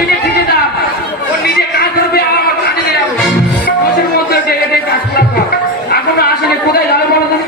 নিজে ঠিকে দাম ও নিজে কাজ করবে আর আমার কাজে যাবে বছর মধ্যে ডেকে কাজ করা এখনো আসেনি কোথায় যাবে বলো তুমি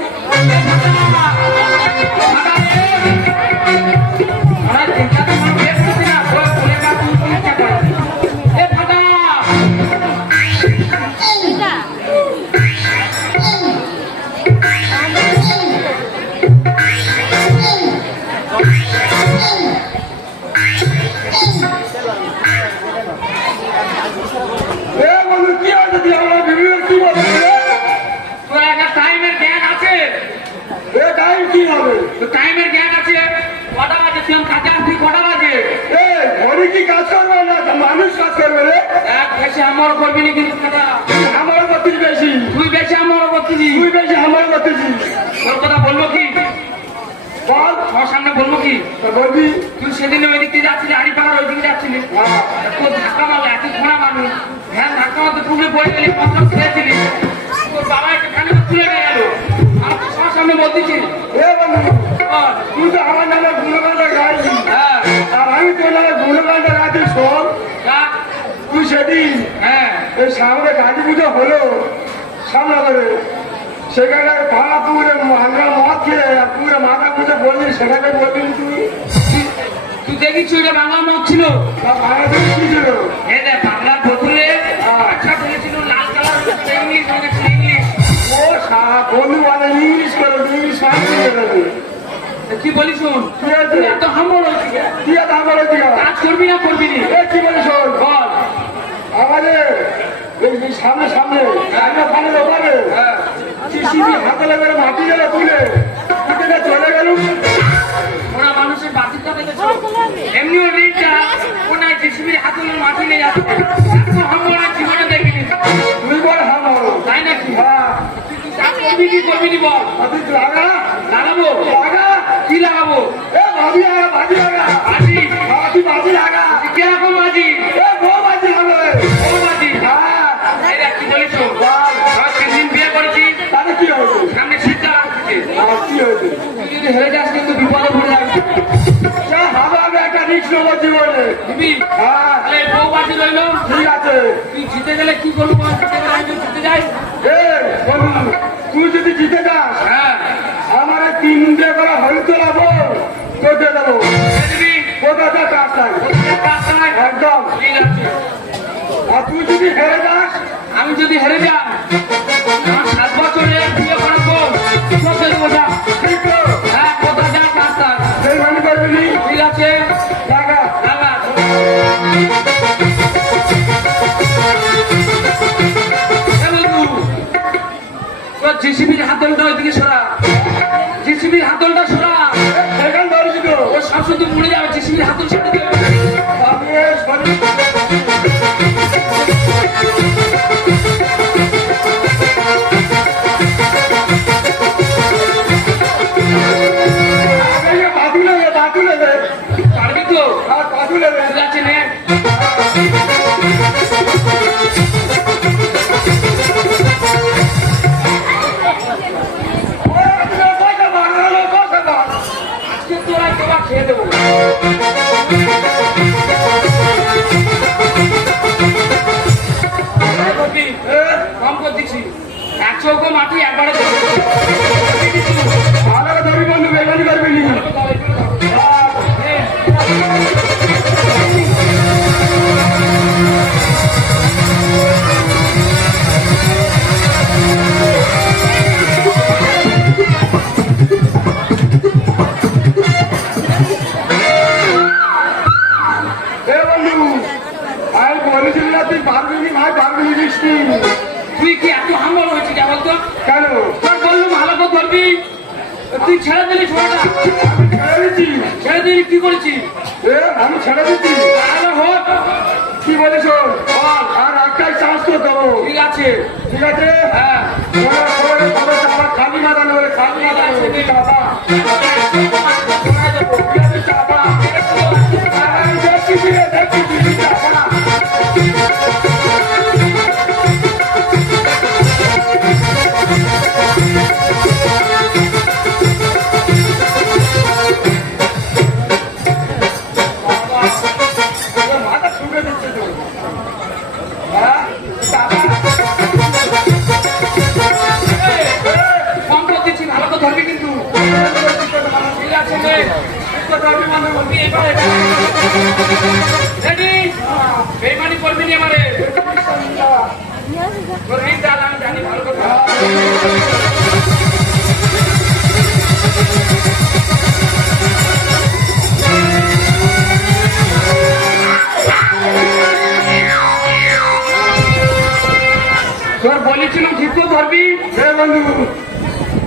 টাইমের জ্ঞান আছে কটা বাজে তুই কাজে আসবি কটা বাজে ঘরে কি কাজ করবে না মানুষ কাজ করবে রে এক বেশি আমারও করবি না কিন্তু কথা আমারও করতেছি বেশি তুই বেশি আমারও করতেছি তুই বেশি আমারও করতেছি তোর কথা বলবো কি বল তোর সামনে বলবো কি বলবি তুই সেদিন ওই দিক থেকে যাচ্ছিলি আড়ি পাড়ার ওই দিকে যাচ্ছিলি তোর ধাক্কা মারলো এত ঘোড়া মানুষ হ্যাঁ ধাক্কা মারতে তুলে পড়ে গেলি পঞ্চাশ খেয়েছিলি তোর বাবা একটা খানিক তুলে নিয়ে গেল আর তোর সবার সামনে বলতেছি তুই তো আমার নামে গুণগানটা গাইছি হ্যাঁ আর আমি তোর নামে গুণগানটা গাইছি শোন তুই সেদিন হ্যাঁ এই সামনে কালী পুজো হলো সামনে করে সেখানে ভাড়া পুকুরে আমরা মদ খেয়ে পুকুরে মাথা পুজো বললি সেখানে বলবি তুই তুই দেখিস ওইটা বাংলা মত ছিল ভাড়া থেকে কি ছিল এই দেখ বাংলার বোতলে আচ্ছা বলেছিল লাল কালার ইংলিশ বলেছিল ইংলিশ ও সারা বন্ধু মানে ইংলিশ করে ইংলিশ কি বলিস শোন তুই এত হাম্বল হয়েছি কি এত আমার কাজ করবি না করবি নি কি বলিস বল আমাদের এই সামনে সামনে ফানে ওখানে হাতে লেগে মাটি গেলে তুলে চলে গেল ওরা মানুষের বাতিটা পেতেছ এমনি ওই রিলটা ওনার জিসিবির হাতে মাটি নিয়ে যাচ্ছে এত হাম্বল জীবনে দেখিনি তুই বল হামার তাই নাকি হ্যাঁ করবি কি করবি নি বল লাগা লাগাবো লাগা কি লাগাবো ভাবি লাগা ভাবি লাগা আজি তুই ভাবি লাগা কিরকম আজি বউ ভাজি হবে ও আজি হ্যাঁ কি বলিস তিন বিয়ে করেছি তাহলে কি হয়েছে সামনে শীতটা আসছে আমার কি হয়েছে তুই যদি হেরে যাস কিন্তু বিপদে পড়ে যাবি হবে আমি একটা রিক্স নেবো জীবনে দিবি হ্যাঁ তাহলে বউ বাজি রইল ঠিক আছে তুই জিতে গেলে কি করবো বল? জিতে গেলে আমি যদি জিতে যাই বন্ধু তুই যদি জিতে যাস হ্যাঁ আমার 3 বিয়ে করা হইতে তোলাবো তোকে দেবো দিবি কোথাটা কাজ নাই কাজ নাই একদম ঠিক আছে আর তুই যদি হেরে যাস আমি যদি হেরে যাই আমার 7 বছরে বিয়ে করাবো চোখের বোঝা ঠিক তো হ্যাঁ কোথা যা কাজ তার সেই মনে করবি ঠিক আছে লাগা লাগা জিসিবির হাতলটা ওইদিকে সরা জিসিবির হাতলটা সরা সেখান ধরেছি তো ও সব শুধু মরে যাবে জিসিবির হাতল ছেড়ে দেবে আমি শরীর বাতুলে পারবি তো আর বাতুলে ঠিক আছে নে আজকে তোরা তোমার খেয়ে দেবো কম করে দিচ্ছি 100 চৌকো মাটি একবারে ভালো ধরি বন্ধু বেমানি করবি নি তুই কি এত হাম্বল হয়েছিস বলতো কেন তোর বললুম ভালো করে ধরবি তুই ছেড়ে দিলি ছোড়াটা ছেড়ে দিচ্ছি ছেড়ে দিলি কি করেছিস আমি ছেড়ে দিচ্ছি তাহলে হোক কি বলিস বল আর একটাই চান্স তো দেবো ঠিক আছে ঠিক আছে হ্যাঁ আমার খালি মাথা নেবে খালি মাথা নেবে চাপা চাপা দেখছি দেখছি চাপা মাথা ছুটে বলবি এবারে রেডি বেমানি করবি না আমারে তোর এই চাল আমি জানি ভালো কথা তোর বলেছিলাম জুতো ধরবি বন্ধু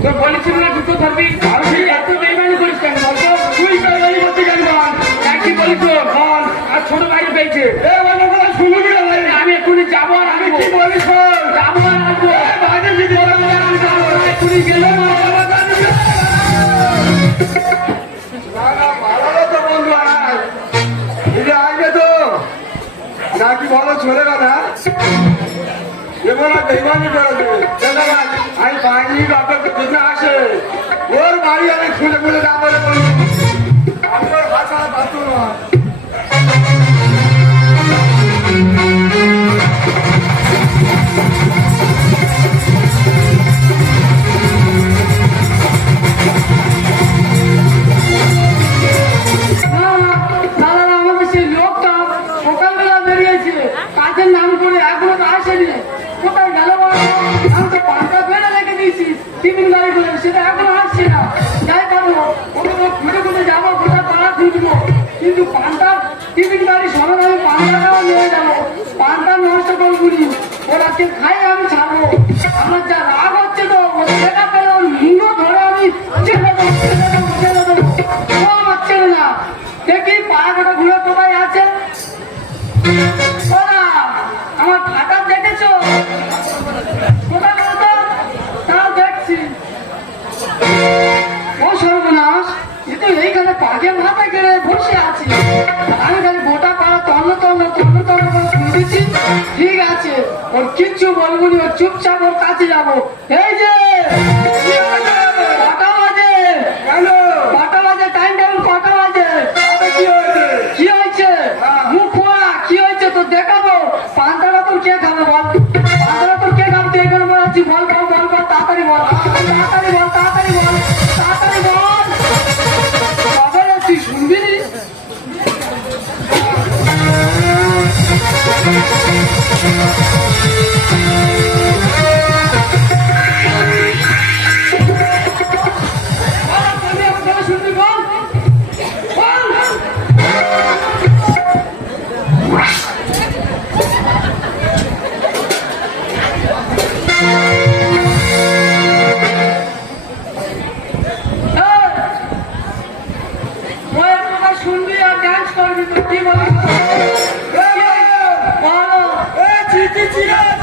তোর বলেছিলাম না জুতো ধরবি আমি এত বেমানি করিস কেন বলতো তুই বেমানি করতে কেন বল? একই বলিস বল আর ছোট ভাই পেয়েছে বন্ধু কথা শুনবি না ভাই? আমি এক্ষুনি যাবো আর আমি আসবো কি বলিস বল? যাবো আর আসবো বাইরে যদি বলে আমি যাবো। এক্ষুনি গেলে না, না, ভালো তো বন্ধু আয়। এই যে আসবে তো নাকি বলো চলে গেল এবার বেমানি করেছে আমি পাইনি বাপের কোথায় আসে ওর বাড়ি আমি খুলে খুলে যাবো রে বন্ধু আমি ওর ভাষা পারতো না দাদা আমাদের সেই লোকটা সকালবেলা বেরিয়েছে কাজের নাম করে এখনো তো আসেনি কোথায় গেল বলো? আমি তো পান্তা বেড়ে রেখে দিয়েছি টিফিন গাড়ি করে সেটা এখনো আসছে না যাই পারবো ওকে খুঁজে খুঁজে যাবো কোথায় পাড়া খুঁজবো কিন্তু পান্তা টিফিন গাড়ি সমেত আমি পান্তাটাও নিয়ে যাবো পান্তা নষ্ট করবুনি ওরা কে খাই আমি ছাড়বো আমার যা রাগ হচ্ছে তো ও দেখা পেলে ওর মুন্ড ধরে আমি ছেড়ে দেবো ও আমার ছেড়ে না দেখি পাড়াটা ঘুরে কোথায় আছে ওরা আমার ফাটা দেখেছো কোথায় বলতো তাও দেখছি ও সর্বনাশ এ তো এইখানে পাগের মাথা গেড়ে বসে আছি আমি খালি গোটা পাড়া তন্ন করে শুনেছি ঠিক আছে ওর কিচ্ছু বলবো নি ওর চুপচাপ ওর কাছে যাবো এই যে কটা বাজে কেন কটা বাজে টাইম টেবিল কটা বাজে তাতে কি হয়েছে কি হয়েছে মুখ খোলা কি হয়েছে তো দেখাবো পান্তাটা তোর কে খাবে বল পান্তাটা তোর কে খাবে তুই এখানে বলাচ্ছি বল তাড়াতাড়ি বল তাড়াতাড়ি বল কবে রে তুই শুনবি নি? বল, তুমি আমার কথা শুনবি বল ওই কথা শুনবি আর ডান্স করবি তো কি বলিস বলো জিতেছি নাচ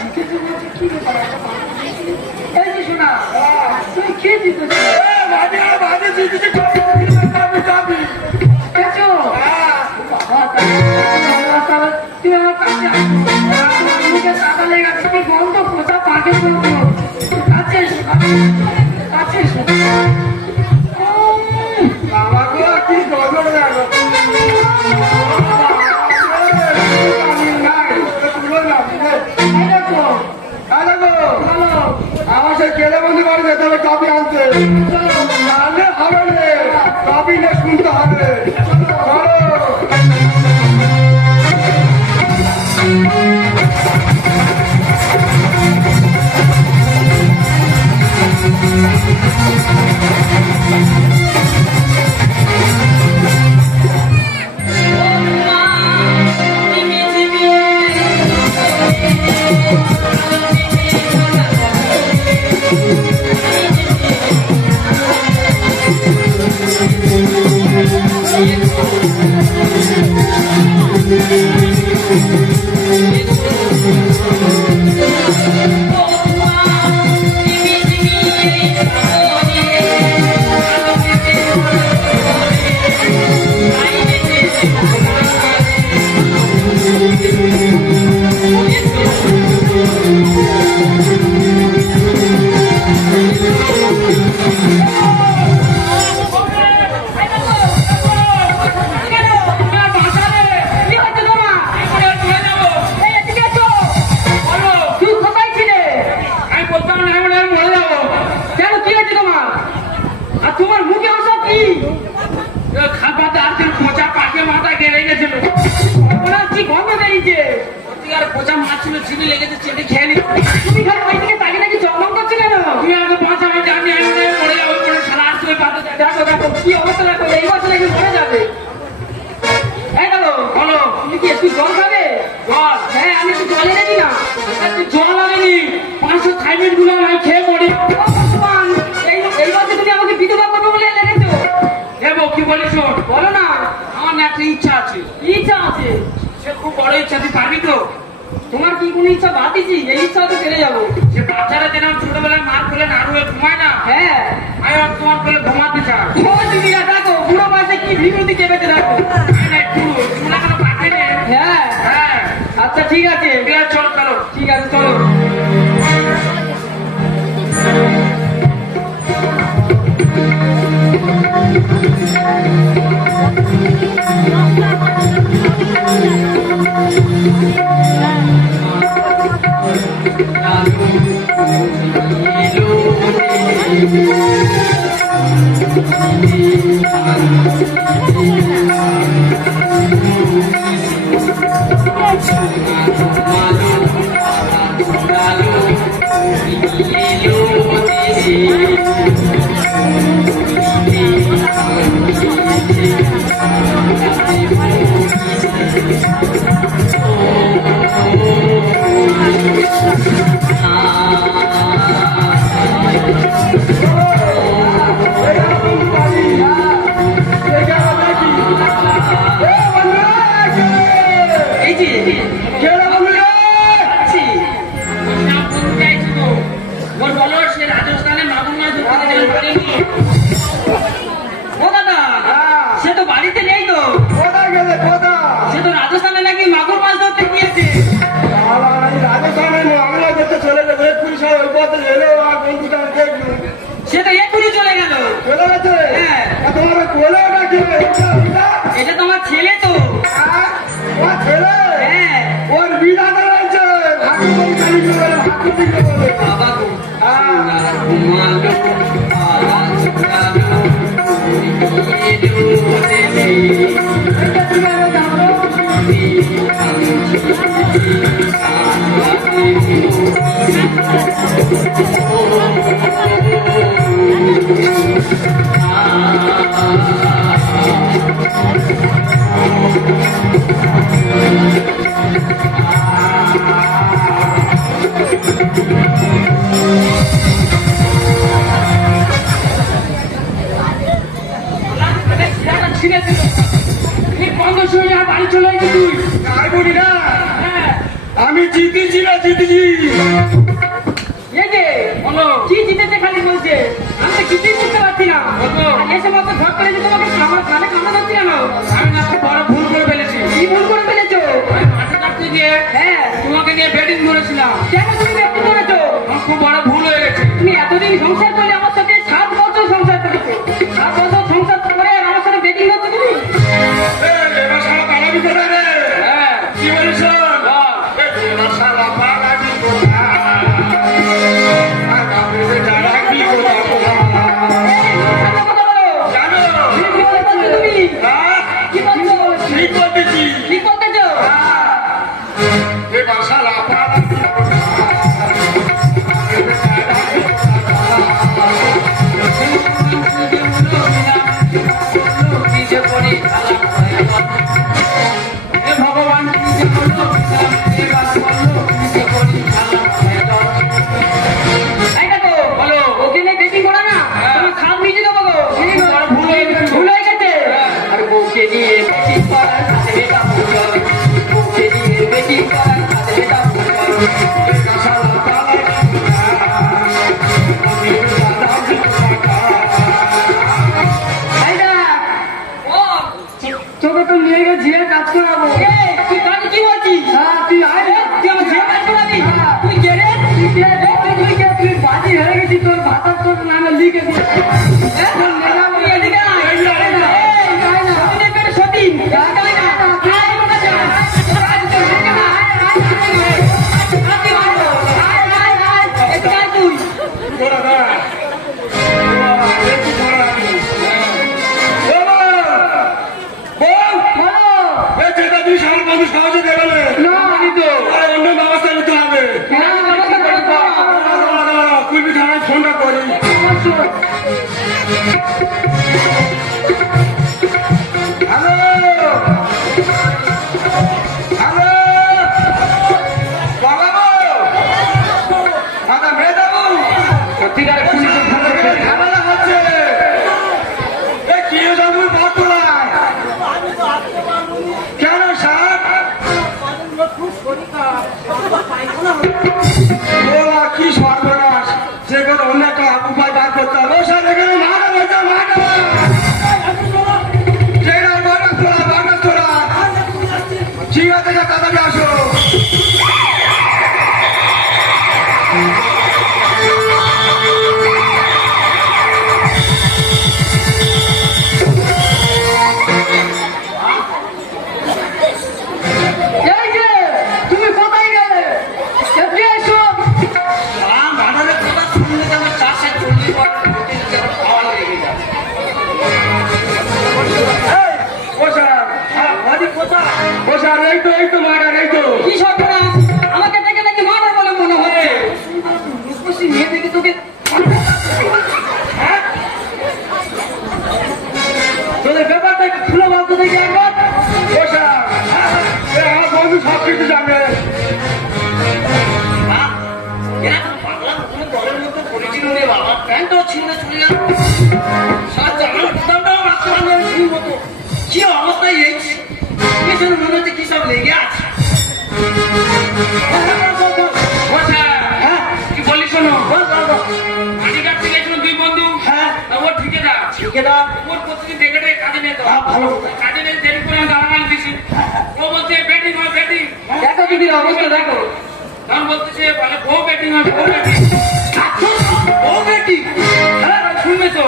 জিতেছি বলছি কি ব্যাপার এই যে শোনা তুই কে জিতেছিস বাজে জিতেছি কেছো তুই আমার কাছে মুখে সাদা লেগে তুমি গন্ধ পোষা পাকে বলবো কাছে এসো কাছে এসো আমাকে কি গজর গেল এই দেখো ভালো আমার সে কেলে বন্ধু বাড়ি যেতে হবে কপি আনতে নাহলে হবে রে কপি নিয়ে শুনতে হবে চলো Thank you. ওনার কি গন্ধ বেরিয়েছে? আর পচা মাছ ছিল, চিনি লেগেছে, চেটে খেয়ে নি। তুমি খালি ওই দিকে তাকিয়ে নাকি চকমক করছো কেন? তুমি আমাকে বাঁচা, আমি জানি আমি মরে যাবো, পরে সারা আসবে পাতে যাবে। দেখো দেখো কি অবস্থা দেখো, এই বছর নাকি মরে যাবে। এই দেখো, বলো, তুমি কি একটু জল খাবে? জল? হ্যাঁ, আমি একটু জল এনে দিই না? একটু জল আনেনি, 500 থাইমেট গুলো আমি খেয়ে মরি। ও ভগবান, এই বছর তুমি আমাকে বিধবা করবে বলে লেগেছো? দেবো, কি বলি শোন, বলো না, আমার না একটা ইচ্ছা আছে। কি ইচ্ছা আছে? সে খুব বড় ইচ্ছা, তুই পারবি তো? তোমার কি কোনো ইচ্ছা বাতিছি? এই ইচ্ছা তো চলে যাবো। সে বাচ্চারা যেন ছোটবেলায় মার কোলে নাড়ু হয়ে ঘুমায় না, হ্যাঁ, আমি আর তোমার কোলে ঘুমাতে চাই। ও দিদিরা দেখো, বুড়ো বয়সে কি বিভূতি চেপেছে দেখো। চুলা কেন পাঠাই নে? হ্যাঁ, হ্যাঁ, আচ্ছা ঠিক আছে, ঠিক আছে, চল চলো। ঠিক আছে চলো। এই যে আছি। ওর বলো সে রাজস্থানে মাগুর মাছ ধরতে গেলে পারেনি। ও দাদা, সে তো বাড়িতে নেই তো। কোথায় গেলে কোথা? সে তো রাজস্থানে নাকি মাগুর মাছ ধরতে গিয়েছে। রাজস্থানে বাংলা যেতে চলে গেছে, এক্ষুনি সব ওই পথে এলো, আর বন্ধুটা দেখলো সে তো এক্ষুনি চলে গেল। চলে গেছে। হ্যাঁ। আর তোমার ওই কোলে ওটা কি? এটা তো আমার ছেলে তো। ওর ছেলে হ্যাঁ, ওর বিধাতা রয়েছে, ঠাকুর কালী করে ঠাকুর দিকে বলে। বাবা গো। এটা তুমি আরো জানো? ছিঁড়ে দিল। এই বন্ধ শুনে আর বাড়ি চলে গেছি তুই। আর বলি না, হ্যাঁ, আমি জিতেছি না জিতেছি। এই যে, বলো। কি জিতেছে খালি বলছে, আমি তো কিছুই বুঝতে পারছি না। বলো। এসে মতো ধর করে যে তোমাকে আমার কানে কামড় ধরছি কেন? আমি না খুব বড় ভুল করে ফেলেছি। কি ভুল করে ফেলেছো? আমি মাঠে কাটতে গিয়ে হ্যাঁ, তোমাকে নিয়ে বেডিং করেছিলাম। কেন তুমি ব্যক্তি করেছো? আমার খুব বড় ভুল হয়ে গেছে। তুমি এতদিন সংসার করলে আমার সাথে 7 বছর সংসার করেছো। 7 বছর সংসার করে আর আমার সাথে বেটিং করছো তুমি? এবার সারা পালাবি কোথায় রে? হ্যাঁ, কি বলিস? বল। এবার সারা পালাবি কোথায়? আর বাপরে যারা কি কোথায়? এই, কথা কথা বলো। জানো? কি বলছো তুমি? হ্যাঁ? কি বলছো? ঠিক করতেছি। কি করতেছো? এবার সারা পালাবি এ ভগবান, কি যে করলো? এবার বললো, কি যে করি? এই দেখো, বলো। ওখানে বেটিং করো না, তোমার খাপ মিটিয়ে দেবো গো। বড় ভুল হয়ে গেছে। ভুল হয়ে গেছে। আর বউকে নিয়ে বেটিং করার সাথে বেটা ভুল করে। বউকে নিয়ে বেটিং করার সাথে বেটা ভুল করে। এই দেখ, ও, তোকে তো নিয়ে গিয়ে ঝিয়ের কাজ করাবো। এই, তুই কাজে কি বলছিস? হ্যাঁ, তুই আয় না। তুই আমার ঝিয়ে কাজ করাবি? তুই কে রে? তুই কে রে? তুই বাজি হয়ে গেছিস, তোর ভাতার তোর নামে লিখে দিয়েছে। তোর নেনা তুই বলে এদিকে আয়। এই যে, এই যে, এই যে, এই যে। সতীনের পেটে সতীন। এদিকে আয় না। আয় আমার কাছে আয়। আয় তোর দিকে আয়। এদিকে আয় তুই। তোরা না একটু ধরা বল বলো। এ যেটা তুই সবার বন্ধু সহজে দেবে না। না জানি তো। আরে অন্য ব্যবস্থা নিতে হবে। না, ব্যবস্থা করে দাও। কুলবি থানায় ফোনটা করি। হ্যালো হ্যালো বাবু, দাদা মেয়েদাবু, সত্যিকারে পুলিশের ফোন করে ফেলি। ঝামেলা হচ্ছে। এই কি বাবু বাতুলায় কেন স্যার? ওরা কি সর্বনাশ, সে করে অন্য একটা উপায় বার করতে হবে। ও স্যার এখানে মারা হয়েছে, মারা ট্রেনার বাগাস তোরা। ঠিক আছে যা, তাড়াতাড়ি আসো। এই যে, তুমি কোথায় গেলে? এদিকে এসো। মানবের কথা শুনলে যেন চাষে চল্লিশ বার যেন খাওয়া লেগে যায়। এই, ও স্যার, ও স্যার, এই তো মার্ডার, এই তো। কি সর্বনাশ? আমাকে দেখে নাকি মারার বলে মনে হচ্ছে। রূপসী মেয়ে দেখে তোকে তোদের ব্যাপারটা একটু খুলে বলতো দেখি একবার। ও স্যার, এ আমার বন্ধু সব কিছু জানে। এরা তো পাগলা কোনো দলের মধ্যে পরিচিত নেই বাবা, প্যান্টও ছিঁড়ে চলে গেল। সারা জামার বোতামটাও রাখতে পারলো না ঠিক মতো। কি অবস্থায় এই পেছনে মনে হচ্ছে কি সব লেগে আছে। ও স্যার, হ্যাঁ, কি বলি শোনো, বল, বল, বল। আলিঘাট থেকে এসেছিল দুই বন্ধু। হ্যাঁ, ও ঠিকাদার। ঠিকাদার। ওর প্রতিদিন দেখে দেখে কাজে নিত। ভালো। কাজে নিয়ে দেরি করে আমি দাঁড়ানো দিছি। ও বলছে ব্যাটিং হয় ব্যাটিং। দেখো দিদির অবস্থা দেখো। তখন বলতেছে বলে বউ ব্যাটিং হয় বউ ব্যাটিং। বউ ব্যাটিং? হ্যাঁ শুনবে তো।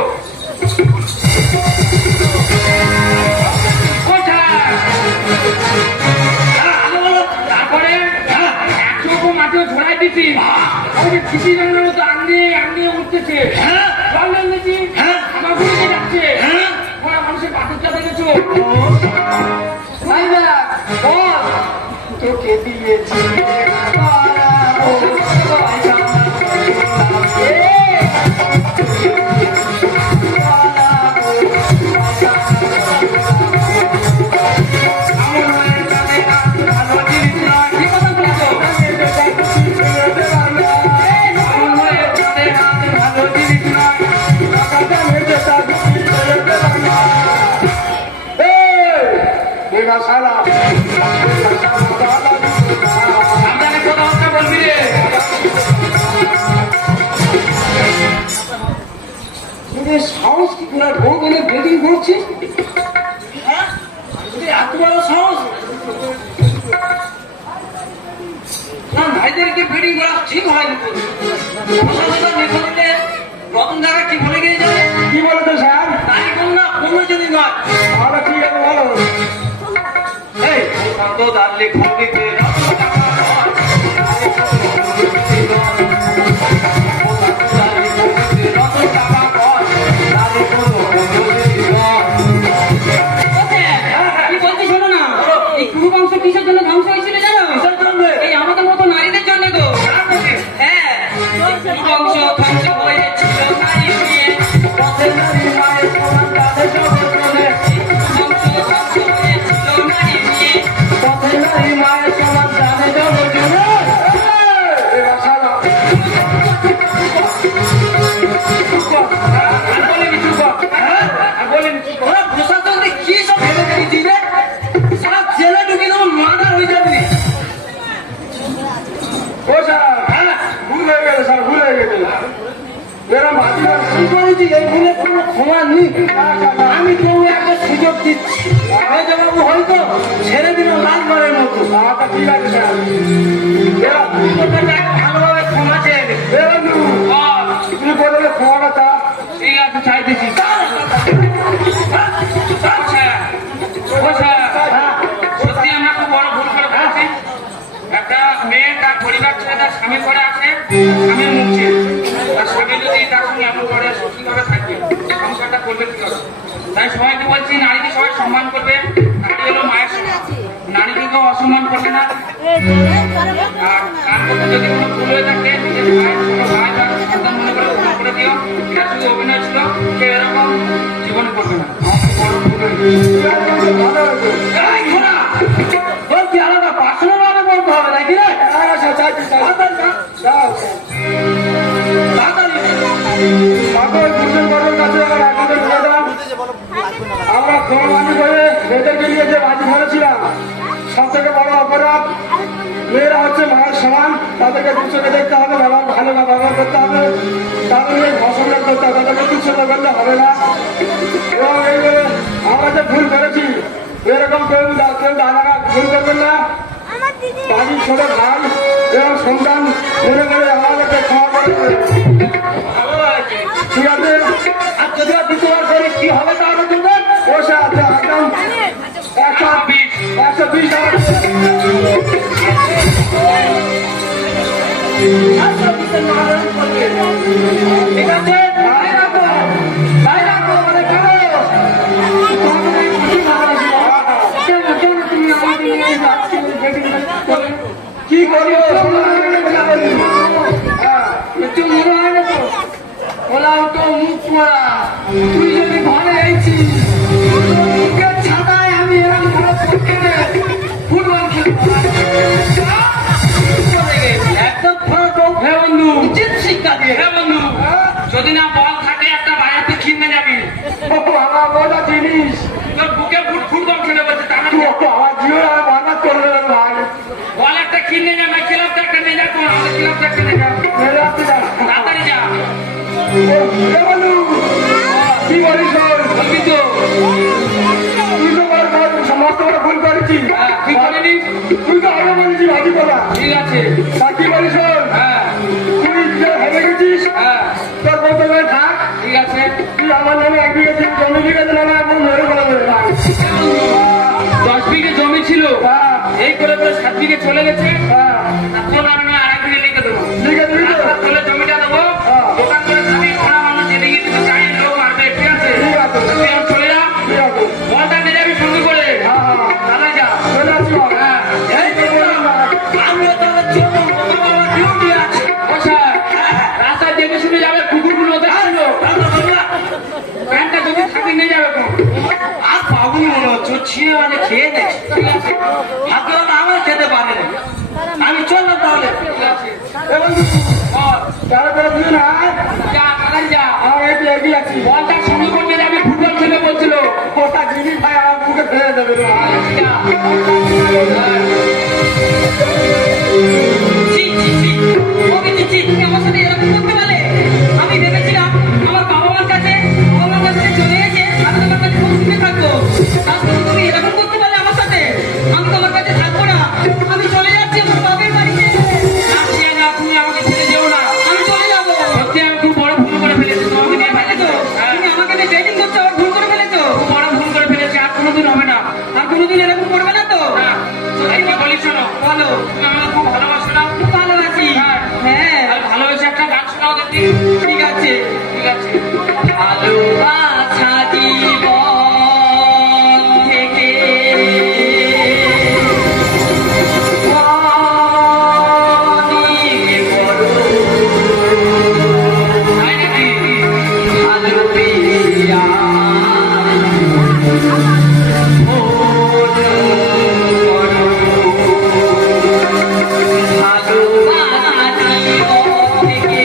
তারপরে একশো মাঠেও ঝোড়াই দিচ্ছি। আমাকে খিচি রান্নার মতো আঙ্গিয়ে উঠতেছে। জল ঢেলেছি, আমার গুলিতে যাচ্ছে। ওরা মানুষের বাচ্চা দেখেছো? ভাই বেলা, বল। তোকে দিয়েছি কি কথা বলেছো? সাবধানে কথাবার্তা বলবি রে। তোদের সাহস কি করে বউ বলে বেডিং করছিস? এত বড় সাহস? না ভাইদেরকে ব্রিডিং করা ঠিক হয়নি তো। নিকটে রতন দাদা কি বলে গিয়ে যাবে? কি বলো তো স্যার? তাই কন্যা কোনো যদি নয়। ভালো, ঠিক আছে, ভালো। এই তো দাঁড়লে খন্ডিতে কি বলছি শোনো না, এই কুরু বংশ কিসের জন্য ধ্বংস হয়েছিল জানো? এই আমাদের মতো নারীদের জন্য গো। হ্যাঁ, এই কুরু বংশ ধ্বংস হয়েছিল নারী নিয়ে। পথের নারী মায়ের সমান তাদের জগৎ চলে। বংশ ধ্বংস হয়েছিল নারী নিয়ে। পথের নারী মায়ের সমান তাদের জগৎ চলে। এবার শালা, ওরা প্রশাসনকে কি সব ভেবে দেখেছি রে? সারা জেলে ঢুকে দেবো, মার্ডার হয়ে যাবে। ও স্যার, ভুল হয়ে গেছে স্যার, ভুল হয়ে গেছে। এরম ভাবছিলাম কি করেছি এই ভুলে কোনো ক্ষমা নেই। আমি কেউ একটা সুযোগ দিচ্ছি। বাবু হয়তো ছেড়ে দিল লালবারের মতো। আচ্ছা, ঠিক আছে স্যার। ভালোভাবে ক্ষমা চেয়ে দে। এ বন্ধু, তুমি বললে খোয়াটা চা। ঠিক আছে ছাড় দিচ্ছি। আচ্ছা, ও স্যার, সত্যি আমরা খুব বড় ভুল করে ফেলেছি। একটা মেয়ে তার পরিবার ছেড়ে তার স্বামী করে আছে, স্বামীর মুখছে। তার স্বামী যদি তার সঙ্গে এমন করে সুখীভাবে থাকবে, সংসারটা করবে কি করে? তাই সবাইকে বলছি নারীকে সবাই সম্মান করবে। নারী হলো মায়ের সমান। নারী যদি আমাকেও অসম্মান করবে না। আর কার প্রতি যদি কোনো ভুল হয়ে থাকে নিজের ভাই, ছোট ভাই বা সন্তান মনে করে ক্ষমা করে দিও। এটা শুধু অভিনয় ছিল, কেউ এরকম জীবনে করবে না। আমাকে বড় ভুল হয়ে গেছে। ভালো হয়েছে। এই ঘোড়া! তোর কি আলাদা পার্সোনাল ভাবে বলতে হবে নাকি রে? তাড়াতাড়ি। আমরা কোরবানি করে মেয়েদেরকে নিয়ে যে বাজি ধরেছিলাম, সব থেকে বড় অপরাধ। মেয়েরা হচ্ছে মায়ের সমান, তাদেরকে দুচোখে দেখতে হবে, বাবার ভালো ব্যবহার করতে হবে, তাদেরকে পছন্দ করতে হবে, তাদেরকে তুচ্ছন্দ করলে হবে না। এবং এইভাবে আমরা যে ভুল করেছি, এরকম কেউ দাদারা ভুল করবেন না। বাড়ির ছোট ভাই এবং সন্তান মনে করে আমাদেরকে ক্ষমা করে দেবে। ভালো হয়েছে। ঠিক আছে? আর যদি আর দ্বিতীয়বার করি কি হবে তাহলে তোদের? বসে আছে একদম 120 টাকা। ঠিক আছে? তাই রাখো, তাই রাখো, মানে কেন? তোমাদের এই খুশি ভালোবাসি। কেন, কেন তুমি আমাকে নিয়ে যাচ্ছ? কি করবো? একটু মনে হয় না তো? ওলাও তো মুখ পোড়া। তুই যদি ঘরে আইছিস, মুখের ছাতায় আমি এরকম ভালো পড়তে ফুটবল খেলবো। একদম ফটো। হে বন্ধু, উচিত শিক্ষা দিয়ে। হে বন্ধু, যদি না বল থাকে একটা বাইরে কিনে যাবি। আমার বড় জিনিস তোর বুকে ফুটবল খেলে বলছে তা না। আমার জীবন আমার বরবাদ করে দেবেন ভাই। বল একটা কিনে যাবে, ক্লাবটা একটা নিয়ে যাবো, আমাদের ক্লাবটা একটা নিয়ে যাবো। মেরে আসতে যা। তাড়াতাড়ি যা। এ বন্ধু, কি বলিস বল? বলবি তো? তুই তো সমস্ত বড় ভুল করেছিস। হ্যাঁ, তুই বলিনি? তুই তো আরো বলেছিস ভাজি বলা। ঠিক আছে। তা কি বলিস বল? হ্যাঁ, তুই যে হেরে গেছিস, হ্যাঁ, তোর বলতে থাক। ঠিক আছে। তুই আমার নামে 1 বিঘে জমি লিখেছে না, এখন মেরে বলা যাবে ভাই। 10 বিঘে জমি ছিল, হ্যাঁ, এই করে করে 7 বিঘে চলে গেছে। হ্যাঁ, এখন আমি না 1 বিঘে লিখে দেবো। লিখে দিবি তো? রাস্তার তলে জমিটা দেবো, হ্যাঁ। দোকান করে খাবি, ঘোড়া মানুষ এদিকে কিন্তু গাড়ি লোক মারবে, ঠিক আছে? ঠিক আছে। তুই এখন চলে যা, ঠিক আছে। বলটা নিয়ে যাবি সঙ্গে করে। হ্যাঁ, হ্যাঁ, তাহলে যা। চলে আসি বল। হ্যাঁ, এই তো আমিও তাহলে চলবো, তোমার বাবা ডিউটি আছে। বসা, রাস্তায় দেখে শুনে যাবে, কুকুরগুলো ওদের ছিল। প্যান্টটা যদি থাকে নিয়ে যাবে কোন? আর পাবনি মনে হচ্ছে, ছিঁড়ে মানে খেয়ে নেয়। ঠিক আছে, হাতে আমার খেতে পারে না। আমি চললাম তাহলে। ঠিক আছে। এ বন্ধু, বল, তারপরে তুই না যা, তাড়াতাড়ি যা। আমার একটু এগিয়ে আছি। বলটা সঙ্গে করতে যাবি, ফুটবল খেলে বলছিল। ওটা জিনিস ভাই আমার বুকে ফেলে দেবে রে ভাই। যা। ছি, ছি, ছি। ওকে ছি, ছি, তুমি আমার সাথে এরকম করতে পারলে? আমি ভেবেছিলাম আমার বাবা মার কাছে চলে এসে আমি তোমার কাছে খুব সুখে থাকবো। তার সাথে তুমি এরকম করতে পারলে আমার সাথে? আমি তোমার কাছে থাকবো না, আমি চলে যাচ্ছি আমার বাপের বাড়িতে। আসছে না, তুমি আমাকে ছেড়ে যেও না। আমি চলে যাবো। সত্যি আমি খুব বড় ভুল করে ফেলেছি তোমাকে নিয়ে ফেলেছো? হ্যাঁ, তুমি আমাকে নিয়ে ডেটিং করছো, আবার ভুল করে ফেলেছো। খুব বড় ভুল করে ফেলেছি, আর কোনোদিন হবে না। আর কোনোদিন এরকম করবে না তো? না, এই কি বলিস শোনো, বলো। তুমি আমাকে খুব ভালোবাসো না? খুব ভালোবাসি। হ্যাঁ। হ্যাঁ, আর ভালোবেসে একটা গান শোনাও দেখি। ঠিক আছে। ঠিক আছে। ভালোবাসা জীবন থেকে অনেক বড়। তাই নাকি? ভালোবেসিয়া মন করো। ভালোবাসা জীবন থেকে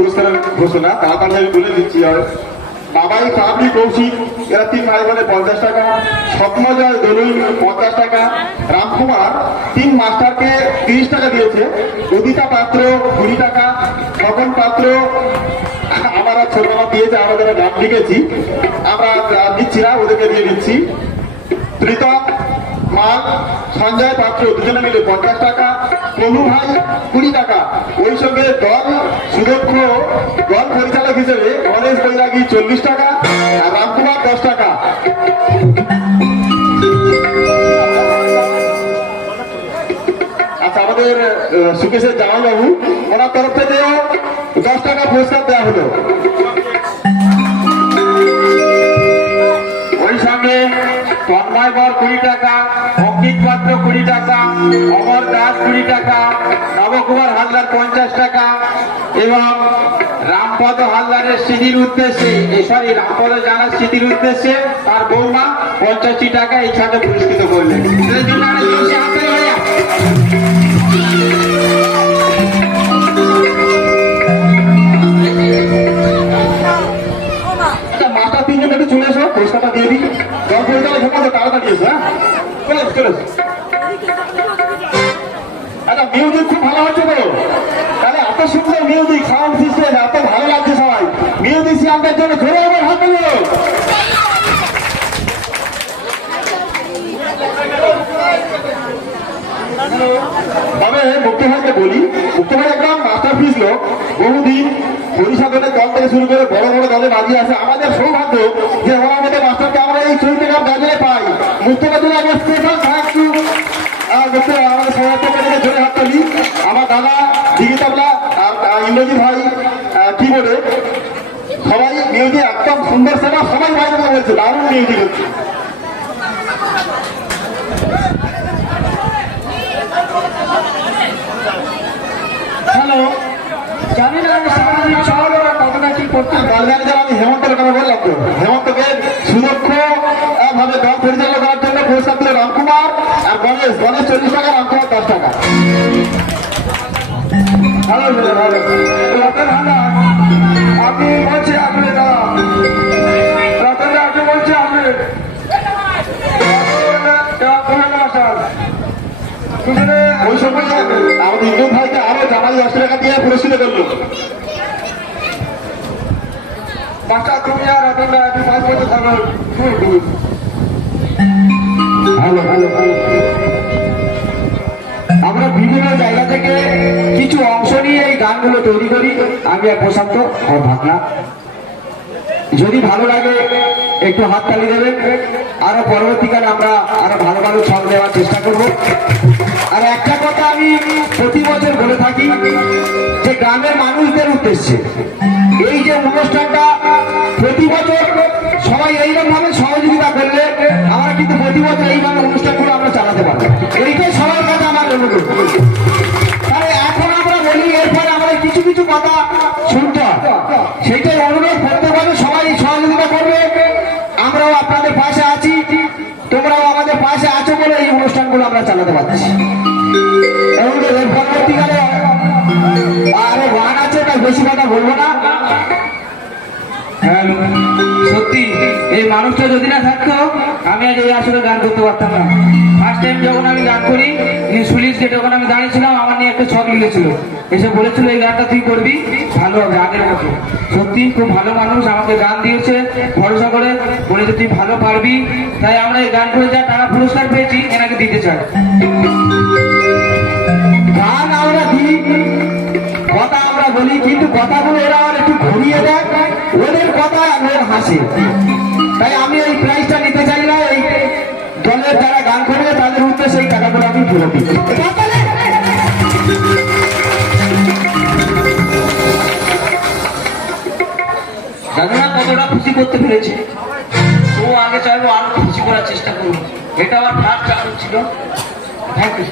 পুরস্কারের ঘোষণা তাড়াতাড়ি আমি বলে দিচ্ছি। বাবাই পাবলি কৌশিক এরা 3 ভাই বোনে 50 টাকা, স্বপ্নজয় দলুই 50 টাকা, রামকুমার 3 মাস্টারকে 30 টাকা দিয়েছে, উদিতা পাত্র 20 টাকা, স্বপন পাত্র আমরা ছোট মামা দিয়েছে, আমরা যারা নাম লিখেছি আমরা দিচ্ছি না, ওদেরকে দিয়ে দিচ্ছি। প্রীতম মাল সঞ্জয় পাত্র দুজনে মিলে 50 টাকা, কলু ভাই 20 টাকা, ওই সঙ্গে দল সুদক্ষ দল পরিচালক হিসেবে গণেশ বৈরাগী 40 টাকা আর রামকুমার 10 টাকা। আচ্ছা, আমাদের সুকেশের জামাইবাবু ওনার তরফ থেকেও 10 টাকা পুরস্কার দেওয়া হলো। ওই সঙ্গে তন্ময় বর 20 টাকা, অঙ্কিত পাত্র 20 টাকা, অমর দাস 20 টাকা, নবকুমার হালদার 50 টাকা এবং রামপদ হালদারের স্মৃতির উদ্দেশ্যে রামপদ জানার স্মৃতির উদ্দেশ্যে তার বৌমা 85 টাকা এই সাথে পুরস্কৃত করলেন। এদের জন্য অনেক বেশি হাততালি ভাইয়া। মাস্টার 3 জন একটু চলে এসো, পুরস্কারটা দিয়ে দিই। দল পরিচালক হেমন্ত তাড়াতাড়ি এসো। হ্যাঁ, চলে এসো, চলে এসো। আচ্ছা, মিউজিক খুব ভালো হচ্ছে তো, তাহলে এত সুন্দর মিউজিক সাউন্ড সিস্টেম এত ভালো লাগছে সবাই। মিউজিশিয়ানদের জন্য ঘুরে আবার হাত দিল। তবে মুক্ত ভাইকে বলি, মুক্ত ভাই একদম মাস্টার পিস লোক, বহুদিন পরিষদের দল থেকে শুরু করে বড় বড় দলে বাজিয়ে আছে। আমাদের সৌভাগ্য যে ওনার মধ্যে মাস্টারকে আমরা এই চরিত্রকার বাজিয়ে পাই। মুক্ত ভাই আমরা স্পেশাল থ্যাংক ইউ। আমাদের সৌভাগ্য জোরে হাত তুলি। আমার দাদা দিঘি তবলা আর ইংরেজি ভাই কিবোর্ডে সবাই মিউজিক একদম সুন্দর সেবা, সবাই ভাই বলছে দারুণ মিউজিক হচ্ছে। হ্যালো, জানি না আমি সামাজিক শহরে কতটা কি করতে পারি। আমি হেমন্তের কথা বললাম তো, হেমন্তকে সুদক্ষ ভাবে দল পরিচালনা করার জন্য পুরস্কার দিল রামকুমার আর গণেশ 40 টাকা, রামকুমার 10 টাকা। ভালো ভালো আপনি বলছি আপনি আপনি বলছি আপনি ওই সময় আমাদের ইন্দু ভাইকে আরো জামাই 10 টাকা দিয়ে পুরস্কৃত করলো। বাচ্চা তুমি আর এখন 5 বছর থাকো। ভালো ভালো ভালো। আমরা বিভিন্ন জায়গা থেকে কিছু অংশ নিয়ে এই গানগুলো তৈরি করি। আমি আর প্রশান্ত আর ভাবনা, যদি ভালো লাগে একটু হাততালি দেবেন। আরো পরবর্তীকালে আমরা আরো ভালো ভালো ছক দেওয়ার চেষ্টা করব। আর একটা কথা আমি প্রতি বছর বলে থাকি যে গ্রামের মানুষদের উদ্দেশ্যে এই যে অনুষ্ঠানটা প্রতি বছর সবাই এইরকম ভাবে সহযোগিতা করলে আমরা কিন্তু প্রতি বছর এইভাবে অনুষ্ঠানগুলো আমরা চালাতে পারবো। এইটাই সবার কাছে আমার অনুরোধ। তাহলে এখন আমরা বলি, এরপরে আমাদের কিছু কিছু কথা শুনতে হয়, সেইটাই অনুরোধ করতে পারবে। সবাই সহযোগিতা করবে, আমরাও আপনাদের পাশে আছি, তোমরাও আমাদের পাশে আছো বলে এই অনুষ্ঠানগুলো আমরা চালাতে পারছি। এবং এর পরবর্তীকালে আরো গান আছে, তাই বেশি কথা বলবো না। হ্যাঁ, সত্যি এই মানুষটা যদি না থাকতো আমি আজ এই আসলে গান করতে পারতাম না। ফার্স্ট টাইম যখন আমি গান করি, সুলিশ গেটে যখন আমি দাঁড়িয়েছিলাম, আমার নিয়ে একটা ছক লিখেছিল, এসে বলেছিল এই গানটা তুই করবি, ভালো হবে আগের মতো। সত্যি খুব ভালো মানুষ, আমাকে গান দিয়েছে ভরসা করে, বলেছে তুই ভালো পারবি। তাই আমরা এই গান করে যা টাকা পুরস্কার পেয়েছি এনাকে দিতে চাই। গান আমরা দিই, কথা আমরা বলি, কিন্তু কথাগুলো এরা আর একটু ঘুরিয়ে দেয়, ওদের কথা লোক হাসে। তাই আমি এই প্রাইজটা নিতে চাই না। এই দলের যারা গান করবে তাদের উদ্দেশ্যে এই টাকাগুলো আমি ফেরত দিই। জানো না কতটা খুশি করতে পেরেছি। তো আগে চাইবো আরো খুশি করার চেষ্টা করবো। এটা আমার ফার্স্ট চাকরি ছিল। Thank you.